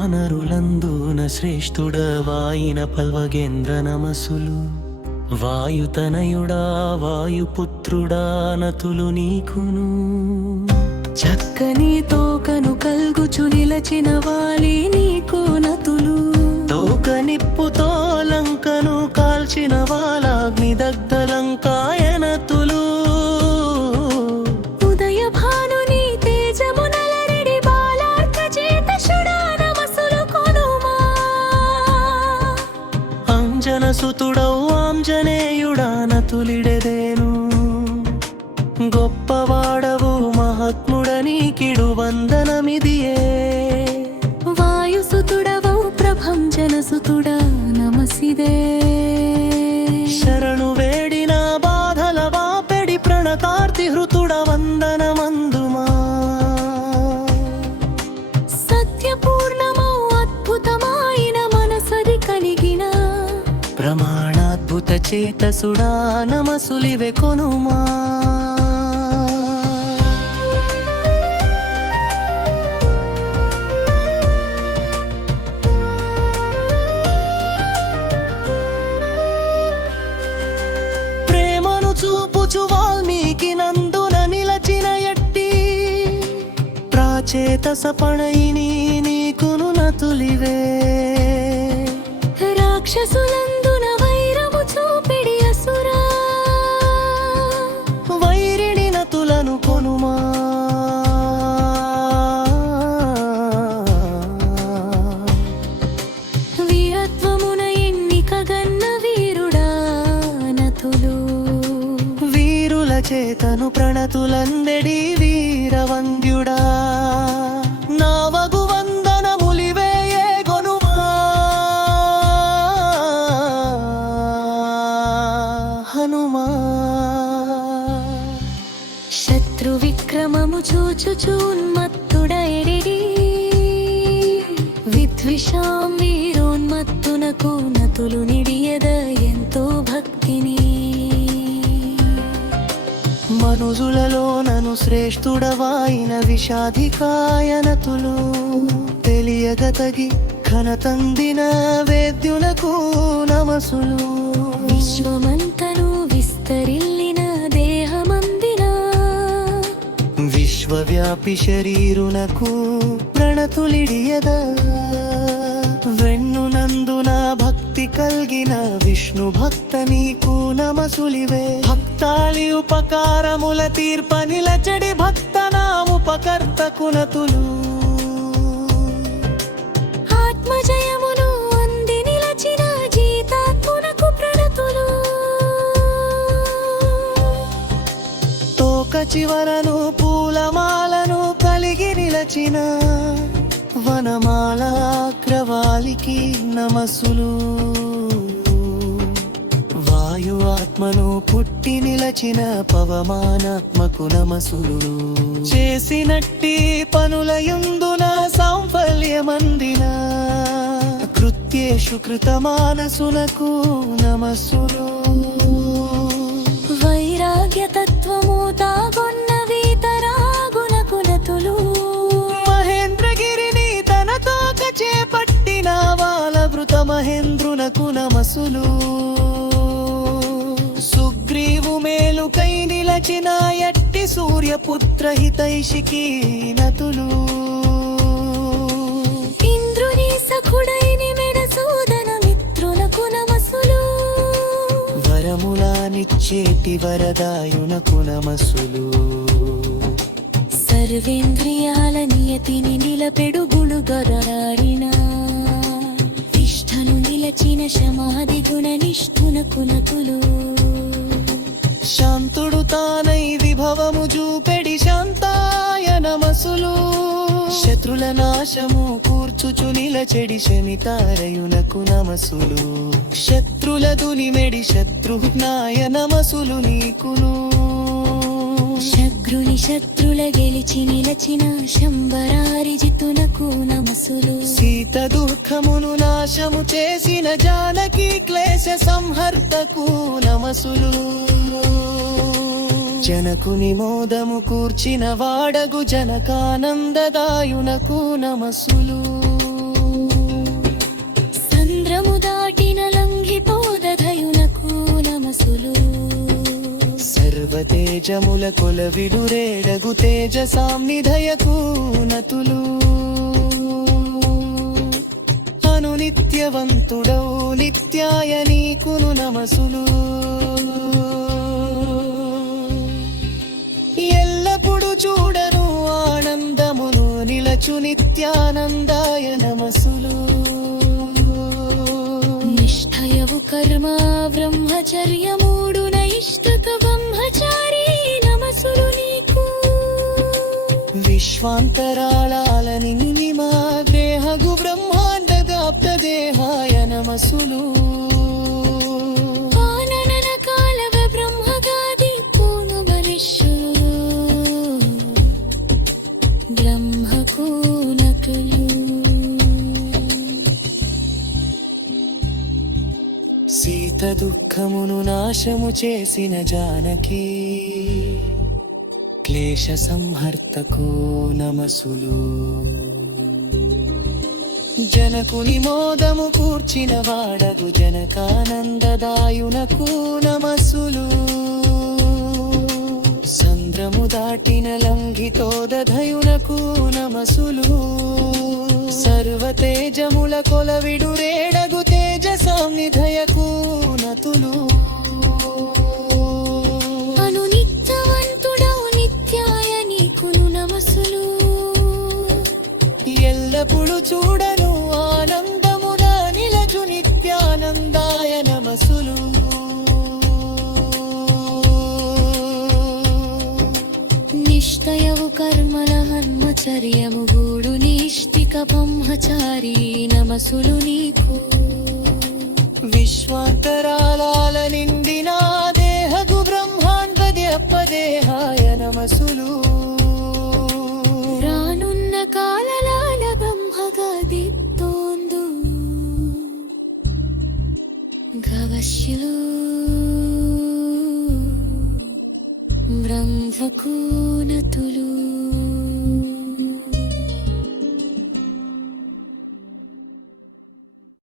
వానరులందున శ్రేష్ఠుడవాయిన పల్వగేంద్ర నమసులు. వాయుతనయుడా వాయుపుత్రుడా నతులు నీకును. చక్కని తోకను కల్గుచు నిలచిన వాలి నీకు నతులు. తోక నిప్పుతో లంకను కాల్చిన వాలాగ్నిదగ్ధ లంకాయనతులు. ఉదయ భానుని తేజము నలరెడి బాలార్క చేతశుడా నమసులు కొనుమా. అంజన సుతుడౌ ఆంజనేయుడా నతులిడెదేను. గొప్పవాడవు మహాత్ముడనీకిడు వందనమిదియే. వాయుసుతుడవౌ ప్రభంజనసుతుడా నమసిదే. శరణు వేడిన బాధల వాపెడి ప్రణతార్తి హృతుడ వందనమందుమా. సత్యపూర్ణమౌ అద్భుతమాయిన మనసరి కలిగిన ప్రమాణాద్భుత చేతసుడా నమసులివె కొనుమా. చూపుచు వాల్మీకి నందున నిలచిన ఎట్టి ప్రాచేతస పణయిని నీకును నతులివే. రాక్షసులందున వైరము చూపిడి అసురా వైరిణి నతులను కొనుమా. వీరత్వమున ఎన్నిక గన్న వీరుడా నతులు. చేతను ప్రణతులందెడి వీరవంద్యుడా నావగు వందనములివేయే గొనుమా. హనుమా శత్రు విక్రమము చూచుచు ఉన్మత్తుడ ఎడిడి. విద్విషాం వీరోన్మత్తునకు నతులు నిడియద ఎంతో భక్తిని. మనుజులలో నను శ్రేష్ఠుడవాయిన విషాధికాయనతులు. తెలియగతగి ఘనతందిన వేద్యునకు నమసులు. విశ్వమంతను విస్తరిల్లిన దేహమందిన విశ్వవ్యాపి శరీరునకు ప్రణతులిడియద. వెన్నునందున భక్తి కల్గిన విష్ణు భక్త నీకు నమసులివే. భక్తాలి ఉపకారముల తీర్ప నిలచడి భక్త నాముపకర్తకు నతులు. ఆత్మజయమును అంది నిలచిన జీతాత్మునకు ప్రణతులు. తోక చివరను పూలమాలను కలిగి నిలచిన వనమాలాగ్రవాలికి నమసులు. వాయు ఆత్మను పుట్టి నిలచిన పవమానాత్మకు నమసులు. చేసినట్టి పనులయుందున సాంఫల్యమందిన కృత్యేషు కృతమానసునకు నమసులు. వైరాగ్య తత్వము తాగొన్న వీతరాగునకు నతులు. మహేంద్రగిరిని తనతో చేపట్టిన వాలభృత మహేంద్రునకు నమసులు. సుగ్రీవు మేలుకై నిలచిన ఎట్టి సూర్యపుత్ర హితైషికి నతులు. ఇంద్రుని సఖుడైని మెడసూదన మిత్రులకు నమసులు. వరములానిచ్చేటి వరదాయునకు నమసులు. సర్వేంద్రియాల నియతిని నిలపెడు గుణగరాడిన నిష్ఠను నిలచిన సమాధి గుణ నిష్ఠునకు నతులు. శాంతుడు తానై విభవము చూపెడి శాంతాయ నమసులు. శత్రుల నాశము కూర్చుచు నిలచెడి శమితారయునకు నమసులు. శత్రుల దునిమెడి శత్రుఘ్నాయ నమసులు నీకును. శత్రుని శత్రుల గెలిచి నిలచిన శంబరారిజితునకు నమసులు. సీత దుఃఖమును నాశము చేసిన జానకి క్లేశ సంహర్తకు నమసులు. జనకుని మోదము కూర్చిన వాడగు జనకానందదాయునకు నమసులు. సర్వతేజముల కొలవిడురేడగు తేజసాంనిధయకు నతులు అను నిత్యవంతుడవు నిత్యాయ నీకును నమసులు ఎల్లప్పుడు చూడను ఆనందమును నిలచు నిత్యానందాయ నమసులు నిష్ఠయవు కర్మ బ్రహ్మచర్యమూడు నైష్ఠత బ్రహ్మచారి నమసులు నీకు విశ్వాంతరాళాల నిన్నిమా దేహగు బ్రహ్మాండదాప్త దేహాయ నమసులు ఆననన కాలవ బ్రహ్మగాది పూర్ణబలిష్ఠులు బ్రహ్మకు నకులు సీత దుఃఖమును నాశము చేసిన జానకి క్లేశ సంహర్తకు నమసులు జనకుని మోదము కూర్చిన వాడగు జనకానందదాయునకు నమసులు సంద్రము దాటిన లంఘితోదధయునకు నమసులు సర్వతేజముల కొలవిడురేడగు తేజసాంనిధయకు నతులు అను నిత్యవంతుడవు నిత్యాయ నీకును నమసులు ఎల్లప్పుడు చూడను ఆనందమున నిలచు నిత్యానందాయ నమసులు నిష్ఠయవు కర్మల హన్మచర్యము గూడు నిష్ఠిక బ్రహ్మచారి నమసులు నీకు విశ్వాంతరాళాల నిండిన దేహగు బ్రహ్మాండదేహాయ నమసులు రానున్న కాలలాల బ్రహ్మగా దీప్తోందు గవశ్యులు బ్రహ్మకు నతులు